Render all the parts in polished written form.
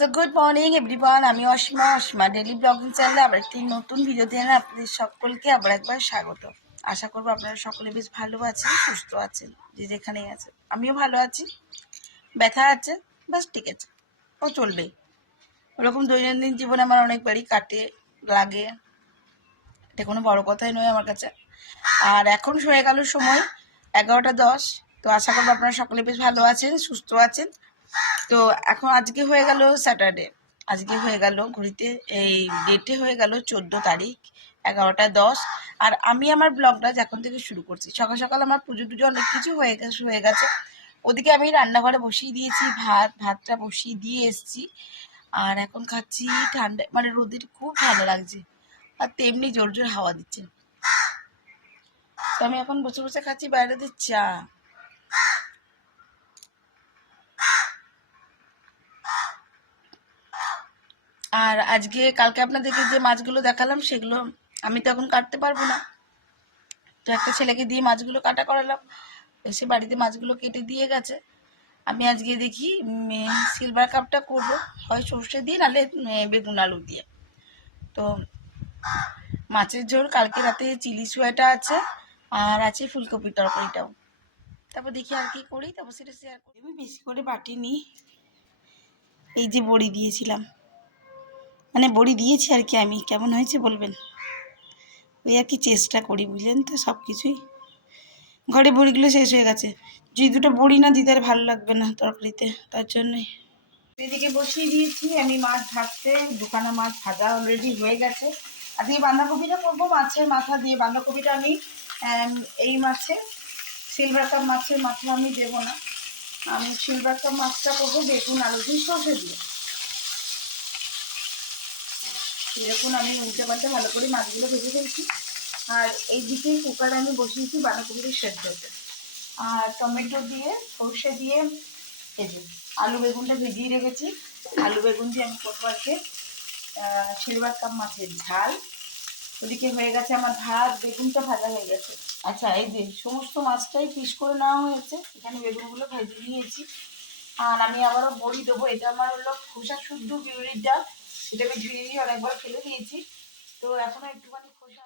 So good morning everyone, আমি Asima daily blogging চ্যানেলে আবার একটি নতুন ভিডিও দিয়ে আপনাদের সকলকে আবার একবার স্বাগত। আশা করবো আপনারা সকলে বেশ ভালো আছেন, সুস্থ আছেন, যে যেখানেই আছেন। আমিও ভালো আছি। ব্যথা আছে, বাস ঠিক আছে, ও চলবেই। ওরকম দৈনন্দিন জীবনে আমার অনেকবারই কাটে, লাগে, এটা কোনো বড় কথাই নয় আমার কাছে। আর এখন হয়ে গেল সময় 11টা 10। তো আশা করবো আপনারা সকলে বেশ ভালো আছেন, সুস্থ আছেন। তো এখন আজকে হয়ে গেল স্যাটারডে, আজকে হয়ে গেল ঘড়িতে এই ডেটে হয়ে গেল 14 তারিখ 11টা 10। আর আমি আমার ব্লগটা এখন থেকে শুরু করছি। সকাল সকাল আমার পুজো টুজো অনেক কিছু হয়ে গেছে। ওদিকে আমি রান্নাঘরে বসিয়ে দিয়েছি, ভাতটা বসিয়ে দিয়ে এসছি। আর এখন খাচ্ছি ঠান্ডা, মানে রোদের খুব ঠান্ডা লাগছে, আর তেমনি জোর জোর হাওয়া দিচ্ছে। তো আমি এখন বসে বসে খাচ্ছি বাইরেতে চা। আর আজকে কালকে আপনাদেরকে যে মাছগুলো দেখালাম সেগুলো আমি তো এখন কাটতে পারবো না, তো একটা ছেলেকে দিয়ে মাছগুলো কাটা করালাম। এসে বাড়িতে মাছগুলো কেটে দিয়ে গেছে। আমি আজকে দেখি সিলভার কাপটা করবো, হয় সর্ষে দিয়ে, নাহলে বেগুন আলু দিয়ে। তো মাছের ঝোল, কালকে রাতে চিলি সোয়াটা আছে, আর আছে ফুলকপির তরকারিটাও। তারপর দেখি আর কি করি, তারপর সেটা শেয়ার করি। আমি বেশি করে বাটিনি, এই যে বড়ি দিয়েছিলাম, মানে বড়ি দিয়েছি আর কি। আমি কেমন হয়েছে বলবেন, ওই আর কি চেষ্টা করি, বুঝলেন তো। সব কিছুই ঘরে বড়িগুলো শেষ হয়ে গেছে, যদি দুটো বড়ি না দিতে আর ভালো লাগবে না তরকারিতে, তার জন্যই। এদিকে বসিয়ে দিয়েছি আমি মাছ ভাজতে, দুখানা মাছ ভাজা অলরেডি হয়ে গেছে। আজকে বাঁধাকপিটা করবো মাছের মাথা দিয়ে। বাঁধাকপিটা আমি এই মাছে, সিলভার কাপ মাছের মাথা আমি দেবো না, আমি সিলভার কাপ মাছটা করবো বেগুন আলু দিয়ে, সর্ষে দিয়ে। এরকম আমি উল্টে পাল্টে ভালো করে মাছগুলো ভেজে ফেলছি। আর এই দিকে কুকারে আমি বসিয়েছি বাঁধাকপিটা সেদ্ধ হতে। আর টমেটো দিয়ে, সর্ষে দিয়ে, এই যে আলু বেগুনটা ভিজিয়ে রেখেছি। আলু বেগুন দিয়ে আমি করবো আজকে সিলভার কাপ মাছের ঝাল। ওদিকে হয়ে গেছে আমার ভাত, বেগুনটা ভাজা হয়ে গেছে। আচ্ছা, এই যে সমস্ত মাছটাই পিস করে নেওয়া হয়েছে, এখানে বেগুনগুলো ভেজে নিয়েছি। আর আমি আবারও বড়ি দেবো। এটা আমার হলো খোসা শুদ্ধ বিউলির ডাল, এটা আমি ধুয়ে দিয়ে অনেকবার ফেলে দিয়েছি, তো এখনো একটুখানি খোসা।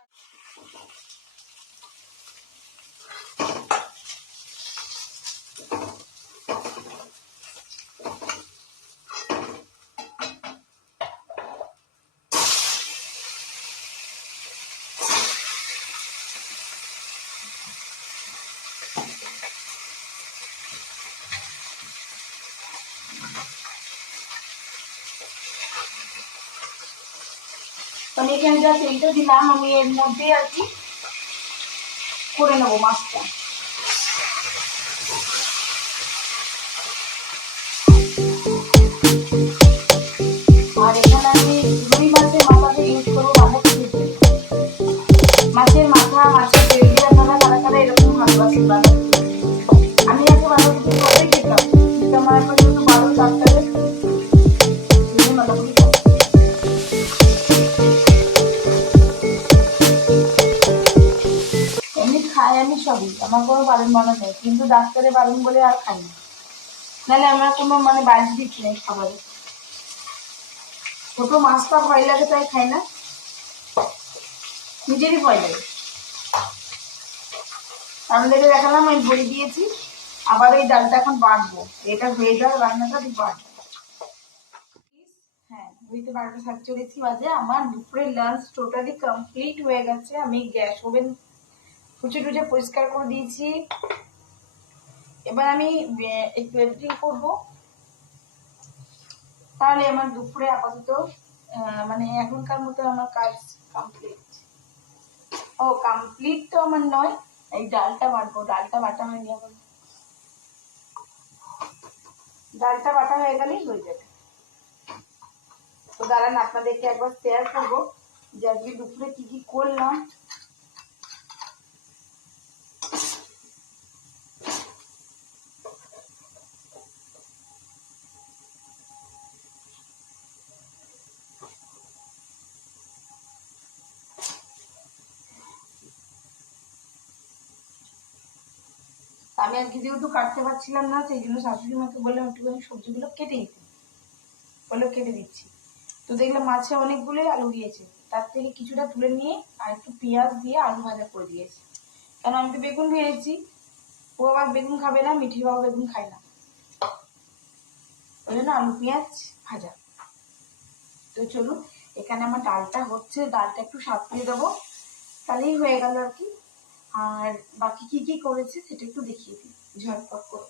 আমি এখানে যা তেলটা দিলাম, আমি এর মধ্যে আর কি করে নেবো মাছটা। আর এখানে আমি রুই মাছের মাথাটা ইউজ করবো বাঁধাকপিতে। মাছের মাথা, মাছের তেল দিয়ে আপনারা কারা কারা এরকম ভালোবাসেন বাঁধাকপি। আমি আজকে বাঁধাকপি কবে খেতাম, কিন্তু আমার এখন যেহেতু বারো ডাক্তারে বাঁধাকপি খাই। এমনি খাই আমি সবই, আমার কোনো বারণ মানা নেই, কিন্তু ডাক্তারে বারণ বলে আর খাই না। নাহলে আমার কোনো মানে বায়োলজিক নেই খাবারে। ছোট মাছটা ভয় লাগে তাই খাই না, নিজেরই ভয় লাগে। আপনাদেরকে দেখালাম আমি বড়ি দিয়েছি, আবার এই ডালটা এখন বাঁধবো। এটা হয়ে যাবে রান্নাটা, বাঁধবো। হ্যাঁ, বুঝতে 12:47 বাজে। আমার দুপুরের লাঞ্চ টোটালি কমপ্লিট হয়ে গেছে। আমি গ্যাস ওভেন খুঁজে টুচে পরিষ্কার করে দিয়েছি। এবার আমি একটু এডিটিং করবো, তাহলে আমার দুপুরে আপাতত মানে এখনকার মতো আমার কাজ কমপ্লিট। ও কমপ্লিট তো আমার নয়, এই ডালটা বাটবো, ডালটা বাটা হয়নি এখন, ডালটা বাটা হয়ে গেলেই হয়ে যাবে। তো দাঁড়ান আপনাদেরকে একবার শেয়ার করবো যে আজকে দুপুরে কি কি করলাম। আমি আজকে যেহেতু কাটতে পারছিলাম না, সেই জন্য শাশুড়ি মাকে বললাম একটুখানি সবজিগুলো কেটে দিতে, বলে আলুগুলো কেটে দিচ্ছি। তো দেখলাম মাছে অনেকগুলোই আলু দিয়েছে, তার থেকে কিছুটা তুলে নিয়ে আর একটু পেঁয়াজ দিয়ে আলু ভাজা করে দিয়েছি। কারণ আমি তো বেগুন ভেজেছি, ও আবার বেগুন খাবে না, মিঠি বাবা বেগুন খায় না, ওই জন্য আলু পেঁয়াজ ভাজা। তো চলুন, এখানে আমার ডালটা হচ্ছে, ডালটা একটু সাঁতরিয়ে দেবো, তাহলেই হয়ে গেল আর কি। আর বাকি কি কি করেছে সেটা একটু দেখিয়ে দিই ঝটপট করে।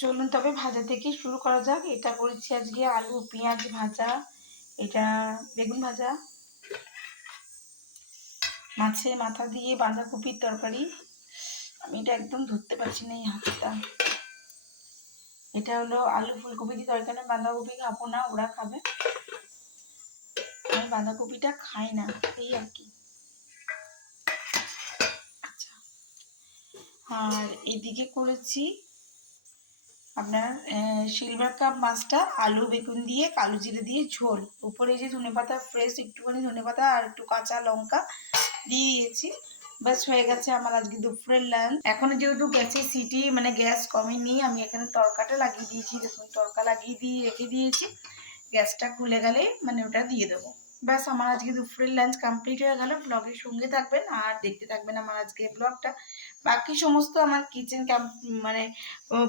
চলুন তবে ভাজা থেকে শুরু করা যাক। এটা করেছি আজকে আলু পেঁয়াজ ভাজা, এটা বেগুন ভাজা, মাছে মাথা দিয়ে বাঁধাকপির তরকারি, আমি এটা একদম ধরতে পারছি না এই হাতটা। এটা হলো আলু ফুলকপি দিয়ে তরকারি, বাঁধাকপি খাবো না, ওরা খাবে, আমি বাঁধাকপিটা খাই না, এই আর কি। আচ্ছা, আর এদিকে করেছি আপনার সিলভার কাপ মাছটা আলু বেগুন দিয়ে কালো জিরে দিয়ে ঝোল, উপরে যে ধনেপাতা ফ্রেশ একটুখানি ধনেপাতা আর একটু কাঁচা লঙ্কা দিয়ে দিয়েছি। ব্যাস হয়ে গেছে আমার আজকে দুপুরের লাঞ্চ। এখন যেহেতু গ্যাসের সিটি মানে গ্যাস কমেনি, আমি এখানে তড়কাটা লাগিয়ে দিয়েছি, দেখুন তড়কা লাগিয়ে দিয়ে রেখে দিয়েছি, গ্যাসটা খুলে গেলে মানে ওটা দিয়ে দেবো। ব্যাস আমার আজকে দুপুরের লাঞ্চ কমপ্লিট হয়ে গেল। ব্লগের সঙ্গে থাকবেন আর দেখতে থাকবেন আমার আজকে ব্লগটা। বাকি সমস্ত আমার কিচেন মানে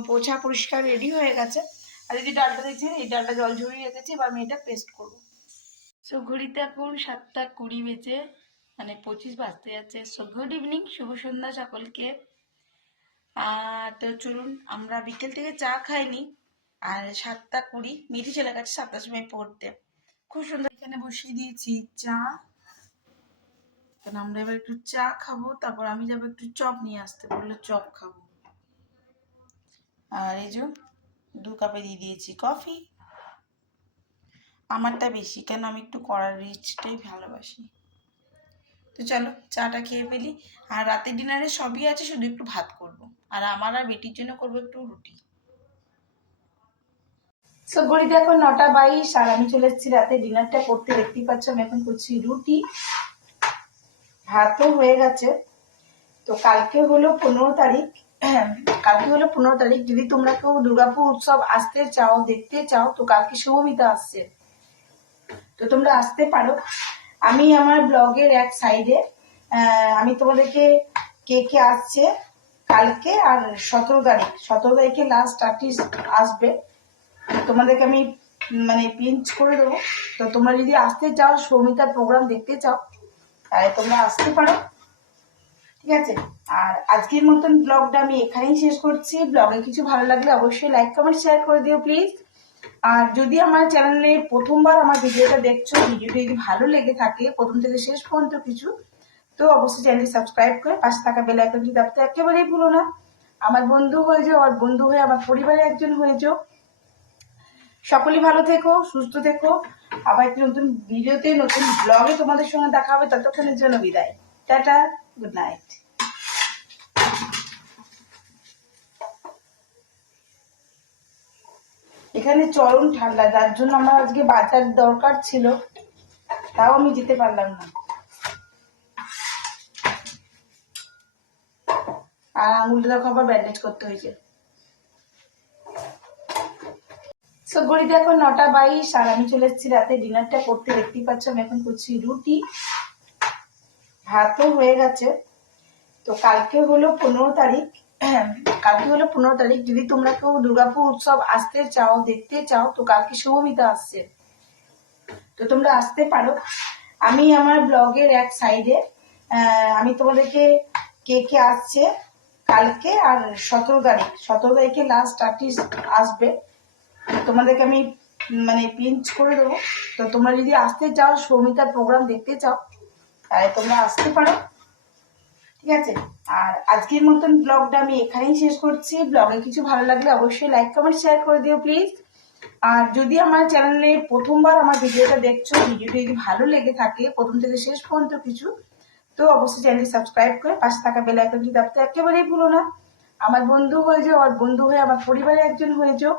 পোছা পরিষ্কার রেডি হয়ে গেছে। আর এই যে ডালটা দেখছেন, এই ডালটা জল ঝরিয়ে রেখেছি, এবার আমি এটা পেস্ট করবো। সো ঘড়িতে এখন 7:20 বেজে মানে 25 বাজতে যাচ্ছে। সো গুড ইভিনিং, শুভ সন্ধ্যা সকলকে। তো চলুন, আমরা বিকেল থেকে চা খাইনি, আর 7:20 মিঠি চলে গেছে 7টার সময় পড়তে। খুব সুন্দর এখানে বসিয়ে দিয়েছি চা, কারণ আমরা এবার একটু চা খাবো, তারপর আমি যাবো একটু চপ নিয়ে আসতে, বললো চপ খাবো। আর এই যে 2 কাপে দিয়ে দিয়েছি কফি, আমারটা বেশি, কেন আমি একটু কড়া রিচটাই ভালোবাসি। তো চলো চাটা খেয়ে ফেলি। আর রাতের ডিনারে সবই আছে, শুধু একটু ভাত করব, আর আমার আর বেটির জন্য করবো একটু রুটি। সো ঘড়িতে এখন 9:22, আর আমি চলে এসেছি রাতে ডিনারটা করতে। দেখতেই পাচ্ছ আমি এখন করছি রুটি, ভাতও হয়ে গেছে। তো কালকে হলো 15 তারিখ, কালকে হলো 15 তারিখ। যদি তোমরা কেউ দুর্গাপুর উৎসব আসতে চাও, দেখতে চাও, তো কালকে শুভমিতা আসছে, তো তোমরা আসতে পারো। আমি আমার ব্লগের এক সাইডে আমি তোমাদেরকে কে কে আসছে কালকে আর 17 তারিখে লাস্ট আর্টিস্ট আসবে, তোমাদেরকে আমি মানে পিঞ্চ করে দেবো। তো তোমরা যদি আসতে চাও, সৌমিতার প্রোগ্রাম দেখতে চাও, তাহলে তোমরা আসতে পারো, ঠিক আছে। আর আজকের মতন ব্লগটা আমি এখানেই শেষ করছি। ব্লগে কিছু ভালো লাগলে অবশ্যই লাইক কমেন্ট শেয়ার করে দিও প্লিজ। আর যদি আমার চ্যানেলে প্রথমবার আমার ভিডিওটা দেখছো, ভিডিওটা যদি ভালো লেগে থাকে প্রথম থেকে শেষ পর্যন্ত কিছু, তো অবশ্যই চ্যানেলটি সাবস্ক্রাইব করে পাশে থাকা বেল আইকনটি দাবতে একেবারেই ভুলো না। আমার বন্ধু হয়ে যাও, আর বন্ধু হয়ে আমার পরিবারের একজন হয়ে যাও। সকলেই ভালো থেকো, সুস্থ থেকো। আবার একটি নতুন ভিডিওতে নতুন ব্লগে তোমাদের সঙ্গে দেখা হবে। ততক্ষণের জন্য বিদায়, টাটা, গুড নাইট। এখানে চরম ঠান্ডা, যার জন্য আমার আজকে বাজার দরকার ছিল, তাও আমি যেতে পারলাম না। আর আঙুলটা দেখো আবার ব্যান্ডেজ করতে হয়েছে। সো ঘড়িতে এখন 9:22, আর আমি চলে এসেছি রাতে ডিনারটা করতে। দেখতেই পাচ্ছ আমি এখন করছি রুটি, ভাতও হয়ে গেছে। তো কালকে হলো 15 তারিখ, কালকে হলো 15 তারিখ। যদি তোমরা কেউ দুর্গাপুর উৎসব আসতে চাও, দেখতে চাও, তো কালকে শুভমিতা আসছে, তো তোমরা আসতে পারো। আমি আমার ব্লগের এক সাইডে আমি তোমাদেরকে কে কে আসছে কালকে আর 17 তারিখে লাস্ট আর্টিস্ট আসবে, তোমাদেরকে আমি মানে পিঞ্চ করে দেবো। তো তোমরা যদি আসতে চাও, সৌমিতার প্রোগ্রাম দেখতে চাও, তাহলে তোমরা আসতে পারো, ঠিক আছে। আর আজকের মতন ব্লগটা আমি এখানেই শেষ করছি। ব্লগে কিছু ভালো লাগলে অবশ্যই লাইক কমেন্ট শেয়ার করে দিও প্লিজ। আর যদি আমার চ্যানেলে প্রথমবার আমার ভিডিওটা দেখছো, ভিডিওটা যদি ভালো লেগে থাকে প্রথম থেকে শেষ পর্যন্ত কিছু, তো অবশ্যই চ্যানেলটি সাবস্ক্রাইব করে পাশে থাকা বেল আইকনটি দাবতে একেবারেই ভুলো না। আমার বন্ধু হয়ে যাও, আর বন্ধু হয়ে আমার পরিবারের একজন হয়ে যাও।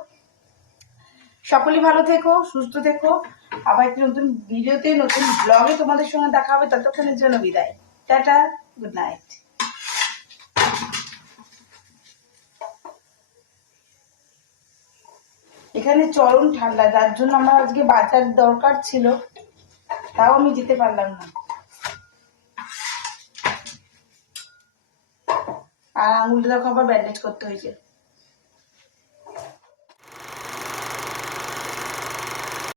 সকলেই ভালো থেকো, সুস্থ থেকো। আবার একটি নতুন ভিডিওতে নতুন ব্লগে তোমাদের সঙ্গে দেখা হবে। ততক্ষণের জন্য বিদায়, টাটা, গুড নাইট। এখানে চরম ঠান্ডা, যার জন্য আমার আজকে বাজার দরকার ছিল, তাও আমি যেতে পারলাম না। আর আঙুলটা দেখো আবার ব্যান্ডেজ করতে হয়েছে।